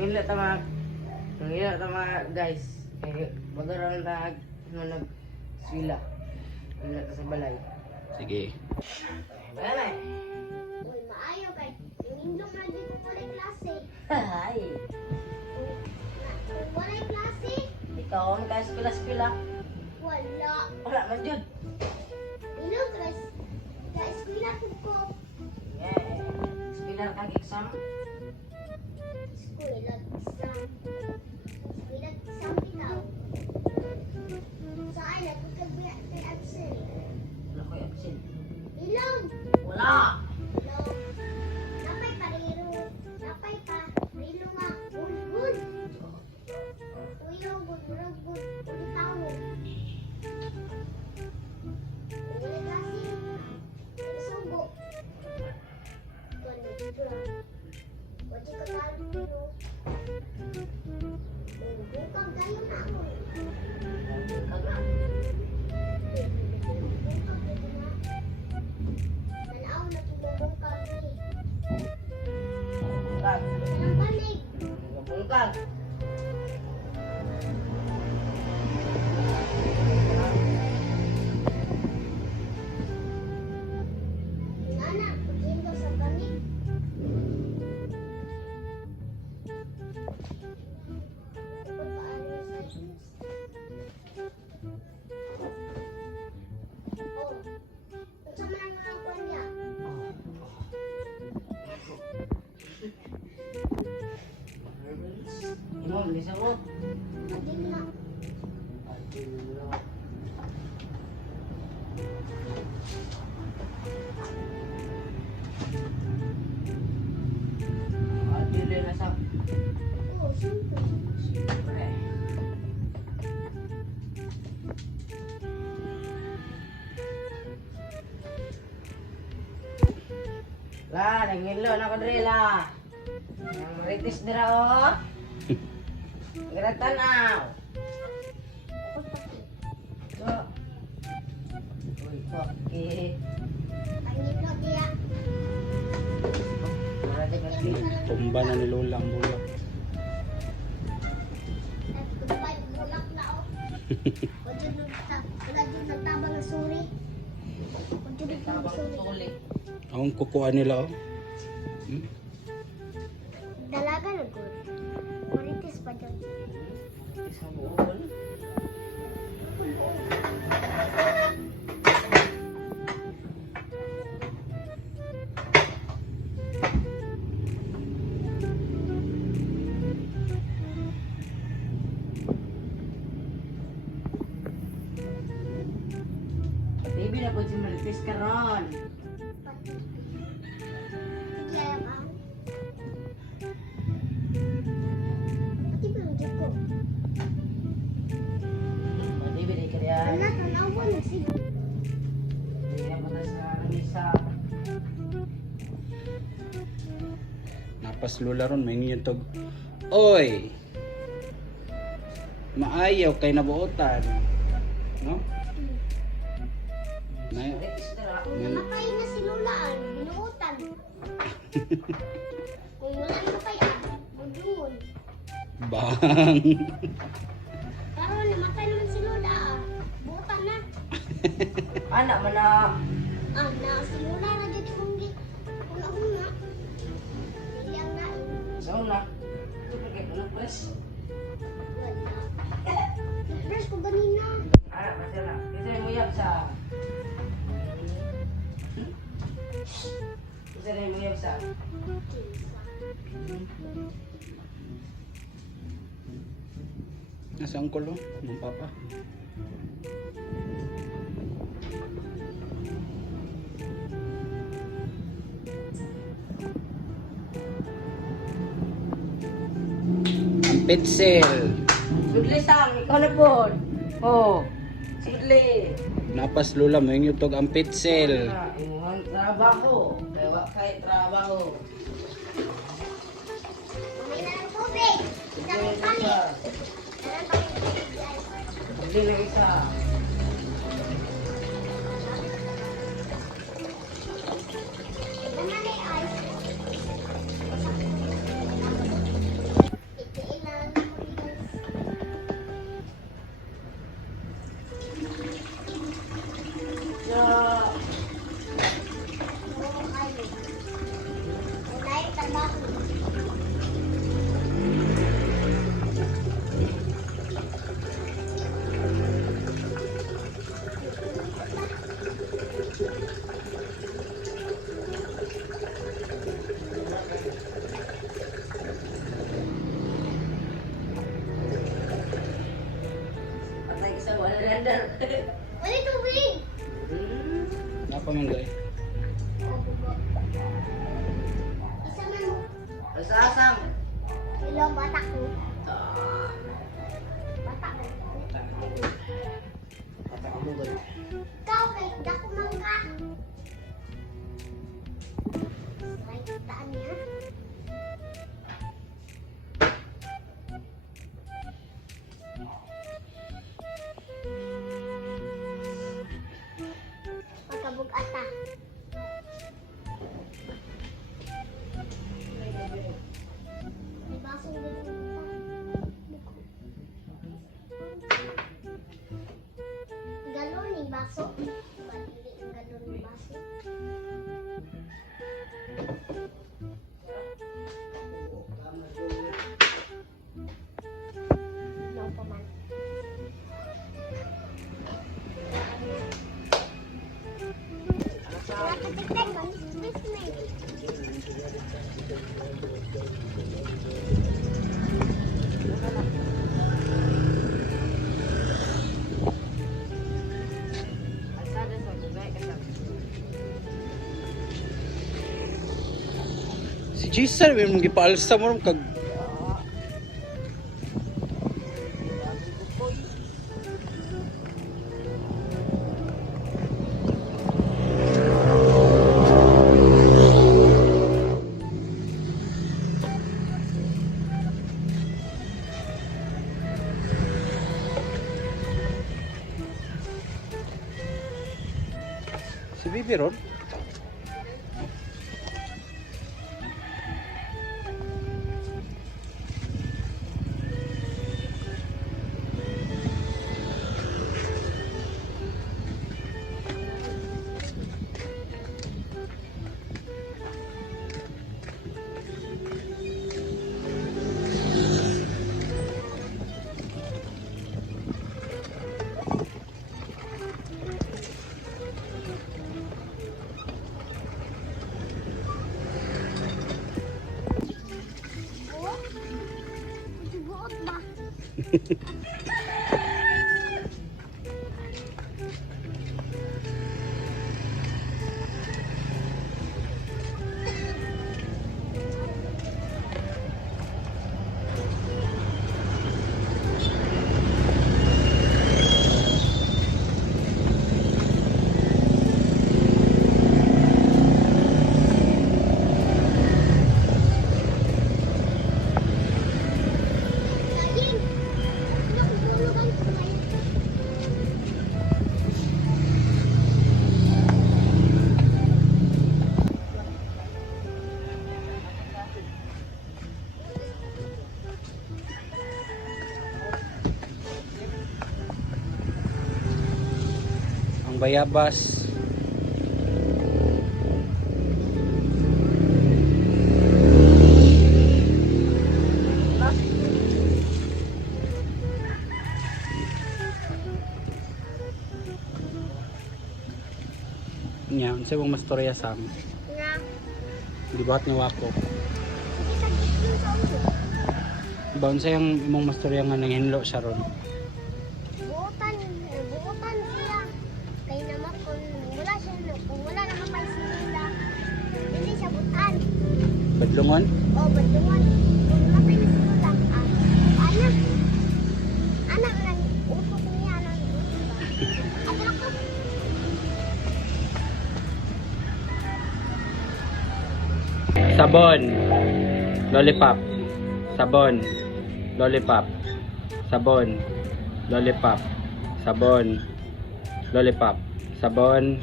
Hila tama. Hila tama guys. Bagaran na nag-swila. Hila ta sa balay. Sige. Wala. Uy, maayo kay nindong na dito ko na klase. Ay. Kung wala klase, Ikaw ang ka-spila-spila. wala. Wala man jud. Ino, ka-eskwela ko. Yeah. Spila kang exam. Eskwela, exam. Eskwela, exam bitaw. Saan na, pagkabiyak kay absent. Wala ko'y absent. Ilong! Wala. Ilong. Napay pa riro. Napay pa. Rilo nga. Gul-gul. Uyo, gul-gul. Ulitaw. Wala klase. Subo. Wala dito lang. Wala ka talo dito. Bukang kayo na ako. Kaga. Tanaw na tumubukang ni. Bungkag. Ang banig. Bungkag. Nana, pagkindo sa banig. Oh, unsa man ang mga kuwan niya? Imam, lisa mo. Ading na. Adili na sa. Oh, siyempre. Siyempre. La, nangilo na ko diri la. Ang marites dira oh. Gara tanaw. So. Uy, okay. Pangino diya. Para di ka speed. Tumba na ni Lola ang bulak. At kumbay, bulak na oh. Wala dun sa tabang na suri. Wala dun sa Tabang suri. tulik. Ang kukuha nila oh. Dalaga na ko. Kuritis pa dyan. Isang buon. TV na po si Marites karon. Kaya ka? Pati ba yung dyan ko? TV na ikariyan. Wala, tanawan na siya. Hindi na mata sa lamisa. Napas Lola ron may ngiyotog. Oy. Maayaw kay nabuotan. No? Na Marites dira. Kung namatay na si Lulaan, binuutan. Kung wala namatay, magdun. bang. Pero namatay naman si Lula, buutan na. Anak man na. Na si Lula na dyan kung hula-hula. Hindi ang nain. Sa una. Pagkakit mo ng press. Wala. Fresh ko ganina. Anak man sila. Kasi mo yap sa. Kasi mo yap sa. Nasaan ko lo? Ng papa. Ang pencil. Sudli sang. Ikaw na po. Oh. Sudli. Napas Lola mo yung yutog ang pencil. Imuhang trabaho. Kaya kay trabaho. May na ng tubig. Isang palit. Meron pa rin tubig guys. Sudli na isa. Naman ay ice. Asasang. Ilang bata ko. Ah. Bata ko. Bata ka mo gud. Ikaw kay dako man ka. Right, taan niya. Pagkabug-ata. May basong dito. Galon ni baso. Madili ang galon ni baso. No pa man. Nakatikay man. Asada sa bugay ka sa. Si Jason, may mong gipaalsa mo rin kag... Si Bibi ron? Buot? Buot ba? Saying. Nakutulugan ko ngayon. Ang bayabas. Nya, unsa mong mastorya sam? Nga. Libat ni wako. Hindi ka dito sa ulo. Ba unsa yung imong mastorya nga nanghinlo siya ron? Buotan siya. Kaya naman kung wala naman may sinila, hindi siya butan. Badlungon? O, badungan. Kung naman may sinila, anak. Anak lang, utok niya. Anak ko. Sabon. Lollipop. Sabon. Lollipop. Sabon. Lollipop. Sabon. Lollipop. Sabon.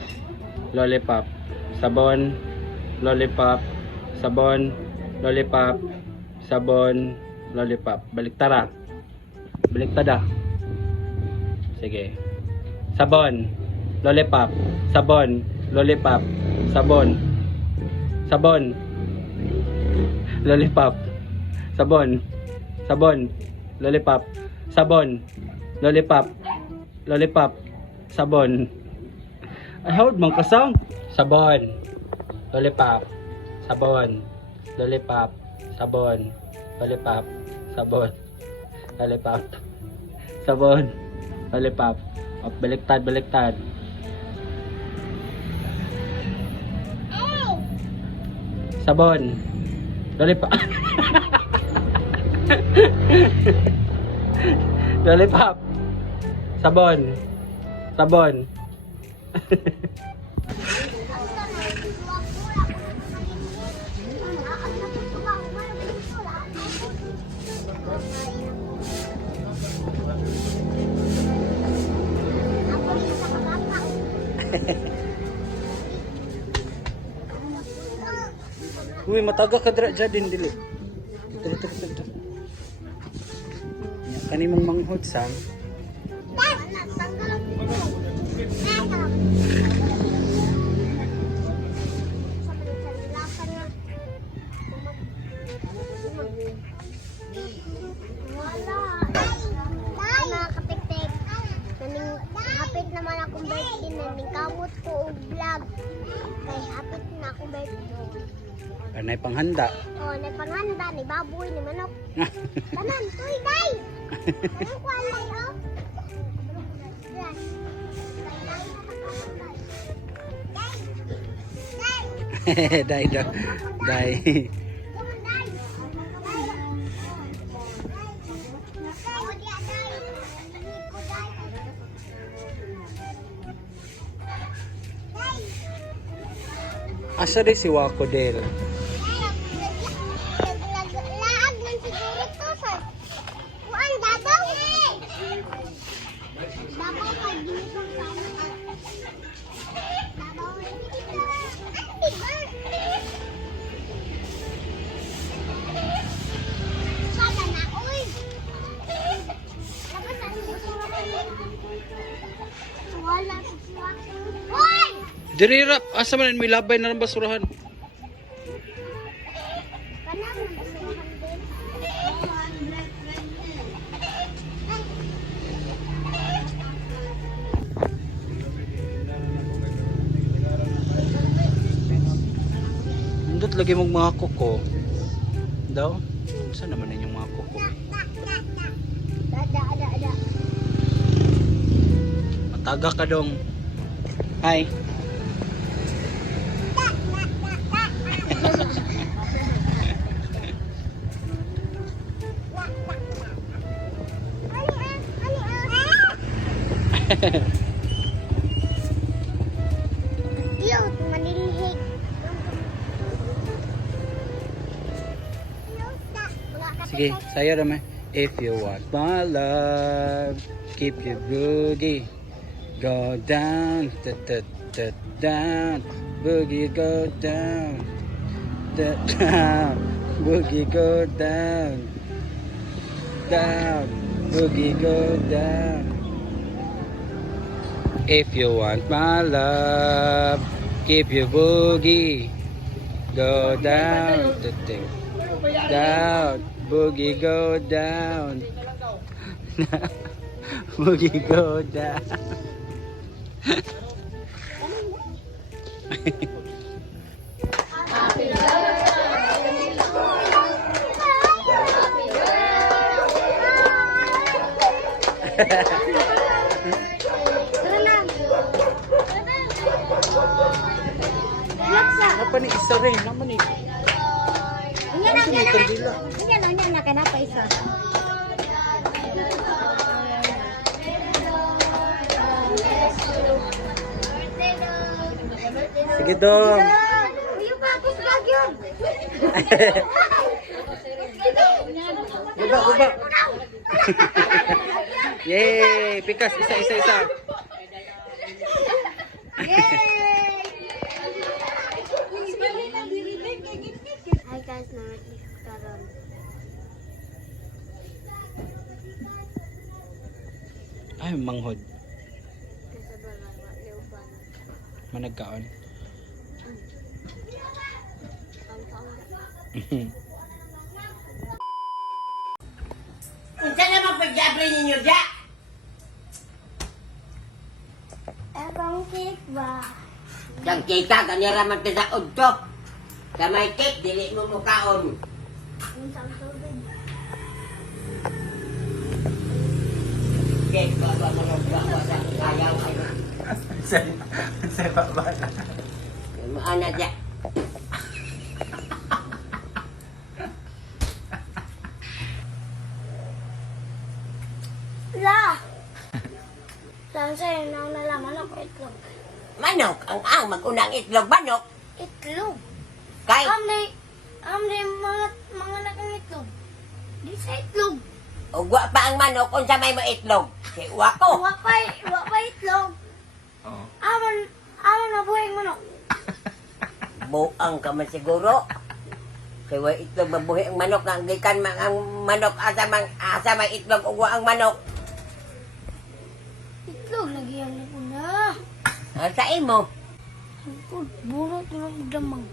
Lollipop. Sabon. Lollipop. Sabon. Lollipop. Sabon. Lollipop. Baliktara. Baliktada. Sige. Sabon. Lollipop. Sabon. Lollipop. Sabon. Sabon. Lollipop. Sabon. Sabon. Lollipop. Sabon. Lollipop. Lollipop. Sabon. Ay, hawad mang kasang. Sabon. Lollipop. Sabon. Lollipop. Sabon. Lollipop. Sabon. Lollipop. Sabon. Lollipop. O, baliktad, baliktad. Hey! Sabon. Lollipop. Lollipop. Sabon. Sabon. Uy, mataga ka dra din dili. Ito. Kanimong manghod sang. Hapit naman akong birthday na kamot ko og vlog. Kay hapit na akong birthday. Anay panghanda. Oh, may panghanda, ni baboy, ni manok. Tanan, tuy, day! Ano ko alay, oh? Yan. Dai daw. Dai. Come on, day! Oh, diya, day! Ko, day! Day! Asa di si Wako Del? Laag man siguro to sa kuan dabaw eh. Dabaw pa dito sa dabaw. Sada na oy. Dapat sa gusto mo wala sa oy. Diri rap, asa man may labay na ng basurahan. Nindot lagi mong mga kuko. Daw? Saan naman yung mga kuko? Ada. Mataga ka dong. Hi. Yo, manilihig. Sige, sayo naman. If you want my love, keep your boogie. Go down, down. Boogie go down. Down. Boogie go down. Down. Boogie go down. If you want my love, keep your boogie. Go down. Down. Boogie go down. Boogie go down. Apa ni isa rin naman eh. Unya na kenapa isa? Sige dong. Uyo pa ako sa bagyon. Baba. Yay! Pikas, isa. Hi guys, naman karon. Ay, manghod. Managkaon. Unsa naman pagyabre ninyo dia? Ebang cake ba? Yang kita kanira man sa udto. Sa may cake dili mo mukaon. Unsang tubig? Cake ba mo sa ayaw ay. Saya bala. Ana dia. Ano sa'yo, nauna lang, manok o itlog? Manok, ang mag-unang itlog, manok. Itlog. Kay, Amday, mga nakang itlog. Di sa itlog. ugwa pa ang manok, kung sa may mo itlog. Kay uwa ko. Wa pa itlog. Oo. Aman mabuhay manok. Buang ka man siguro. Kay wa itlog mabuhi ang manok nga gikan man ang manok asa may itlog ugwa ang manok. Itlog, nagyan na ko na. Sa imo, Itlog, burot na damang.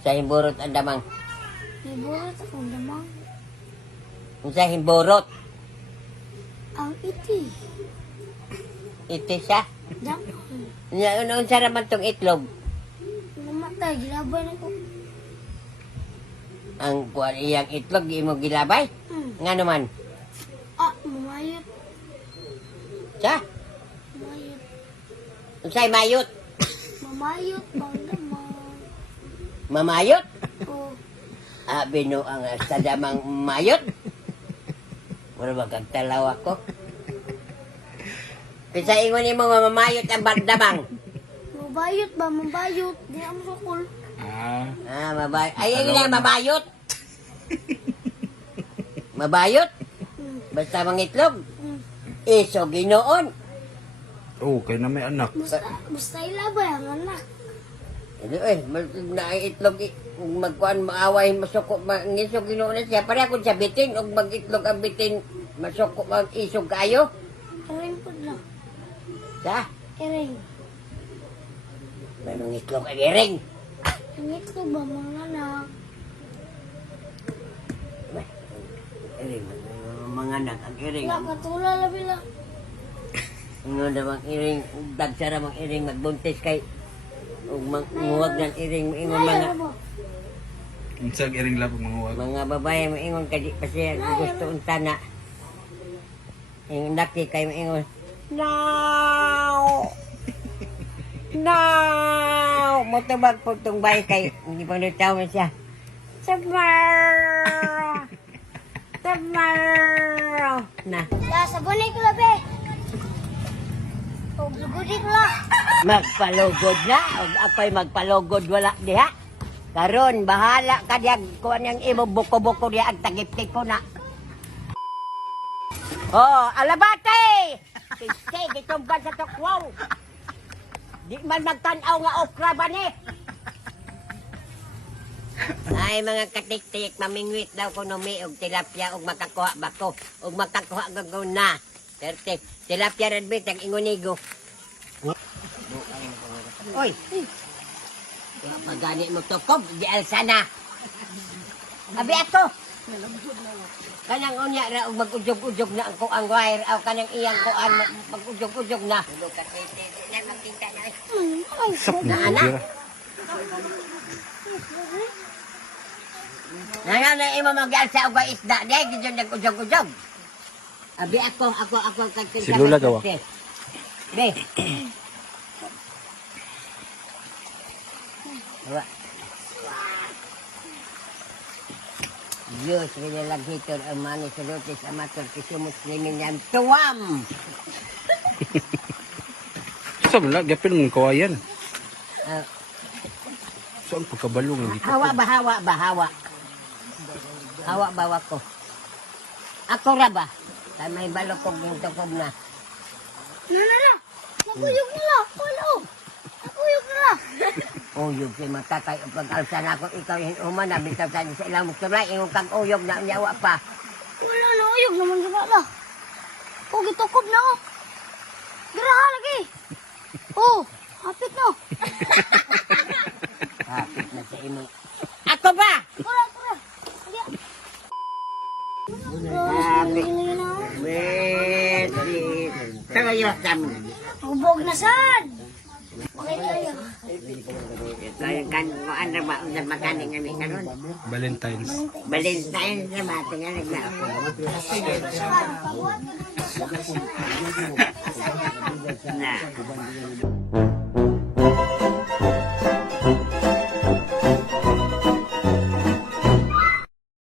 sa himburot ang damang. May burot akong damang. Sa himburot, Ang iti. ito siya. Damang. Noon sa naman tong itlog. Namatay, ginabay na ko. Ang kuwan iyang itlog, di mo gilabay. Nga naman, Mamayot. siya, Mamayot. unsay mayot, Mamayot, bang damang. mamayot. O, Bino ang sa damang mayot. Wala ba kagtalaw ako? Kisa ingon mo mamayot ang bandamang. mabayot ba? Mabayot. Di ang sukol. Mabayot. Ay, yun na, mabayot. Mabayot? Basta mangitlog. Iso, ginoon. Oh, kaya na may anak. Basta ilabay ang anak. Naitlog, magkuhan, maaway, masuko, mangisog, ginoon na siya. Para kung sa bitin, o magitlog ang bitin, masuko, mag-isog kayo. Kering po na. Sa? Kering. May mangitlog ang iring. Ang ito ba mga anak? Iring, mga anak, ang iring. Wala katula labi lang. Ingon na mang iring, dagsara mang iring, magbuntis kay, ug manguwag ng iring, ingon Kaya mga, ba? Unsag iring labog mga wag. mga babae, maingon kadi pa siya, gusto unta na. Ingon laki kay maingon, no! No! Motobag po itong bahay kay, hindi pa nutaw mo siya. Samar! Samar! Na. La, sabunay ko labi. O, lugodi ko la. Magpalugod na, ug ako'y magpalugod wala diha. Karon bahala ka diyan kuan yang imo buko-buko diha ag tagip-tip ko na. Oh, alabate! Kiste gitumban sa tukwaw. Di man magtan-aw nga okra ba ni? Ay mga katik-tik, mamingwit daw ko numi og tilapia og makakuha ba ko. Og makakuha gagawin na. Serte, tilapia red bit ang ingonigo. Oy! Magani mo tukob, di alsana. Abi ato! Kanang unya ra og mag-ujog-ujog na ako ang wire aw kanang iyang kuan mag-ujog-ujog na. Na ana. Nana na imo mag-alsa og isda di gid nag-ujog-ujog. Abi ako kay Si Lola gawa. Be. Wala. Diyos, rinalagitor ang mani sa lotes amator kiso muslimin yan tuwam! Sa wala, gapin mong kawayan. Ah, So ang pagkabalo nga dito. hawa ba? Hawa ba ko? Ako ra ba? Kaya may balokog yung tukog na. Nana, nakuyog nila. Wala. Nakuyog nila. Uyog si matatay o pag-alsa na ako, ikaw yung uman, nabitaw sa ilang mukturay, yung kag-uyog na nyawa pa. Wala na uyog naman gina la. O, gitukob na o. Giraha lagi. O, hapit na. Hapit na sa imo. Ako ba? Kura. Sige. Hapit. Wait. Saka yung kami. Ubog na sad. Okay tayo. Kaya kan mo ano ba unsa makaning kami karon? Valentine's. Valentine na ba tinga nagna ako. Na.